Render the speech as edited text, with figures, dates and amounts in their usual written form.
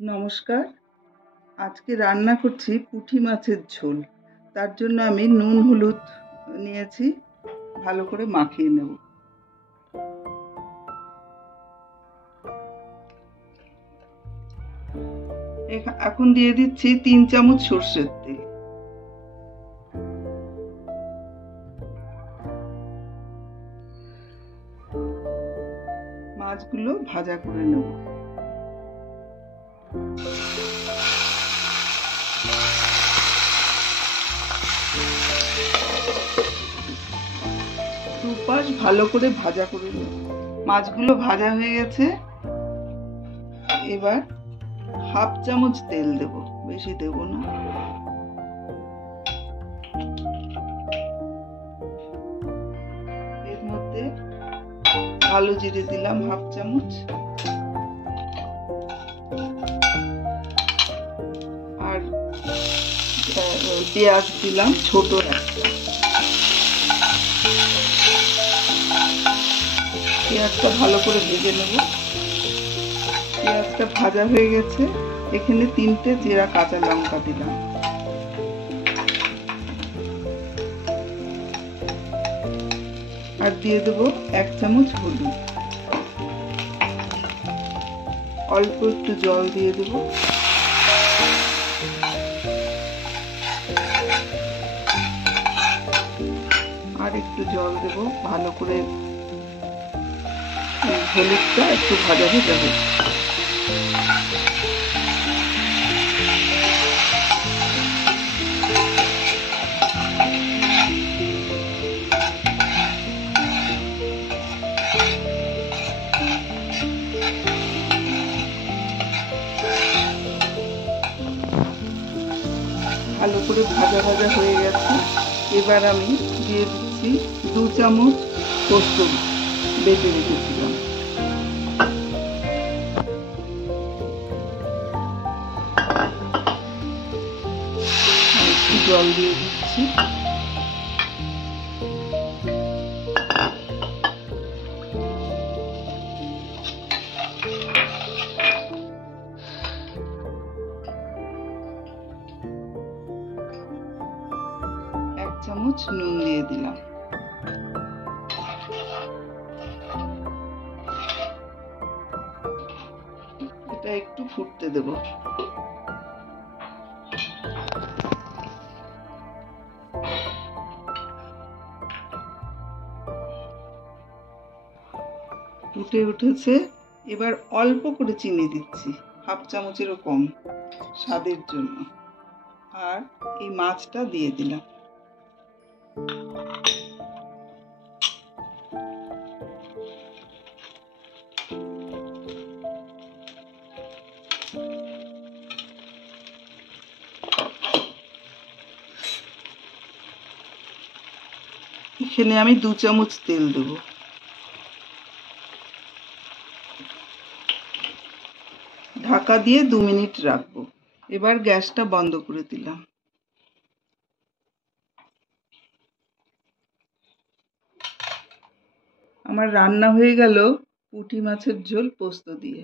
নমস্কার। আজকে রান্না করছি পুঁটি মাছের ঝোল। তার জন্য আমি নুন হলুদ নিয়েছি, ভালো করে মাখিয়ে নেব। এখন দিয়ে দিচ্ছি 3 চামচ সরষের তেল। মাছগুলো ভাজা করে নেব। দুপাশ ভালো করে ভাজা করে নেব। মাছগুলো ভাজা হয়ে গেছে। এবার 1/2 চামচ তেল দেব, বেশি দেব না। এর মধ্যে কালো জিরে দিলাম 1/2 চামচ, আর পেঁয়াজ দিলাম ছোট একটা। পেঁয়াজটা ভালো করে ভেজে নেব। পেঁয়াজটা ভাজা হয়ে গেছে। এখানে 3টে চেরা কাঁচা লঙ্কা দিলাম। আর দিয়ে দেবো 1 চামচ হলুদ। অল্প একটু জল দিয়ে দেবো। আর একটু জল দেবো। ভালো করে হলুদটা একটু ভাজা ভাজা হবে। ভালো করে ভাজা ভাজা হয়ে গেছে। এবার আমি দিয়ে দিচ্ছি 2 চামচ পোস্ত বেটে রেখেছিলাম। একটু জল দিয়ে দিচ্ছি। চামচ নুন দিয়ে দিলাম। এটা একটু ফুটতে দেব। ফুটে উঠেছে। এবার অল্প করে চিনি দিচ্ছি, 1/2 চামচেরও কম, স্বাদের জন্য। আর এই মাছটা দিয়ে দিলাম। এখানে আমি 2 চামচ তেল দেব। ঢাকা দিয়ে 2 মিনিট রাখবো। এবার গ্যাসটা বন্ধ করে দিলাম। আমার রান্না হয়ে গেল পুঁটি মাছের ঝোল পোস্ত দিয়ে।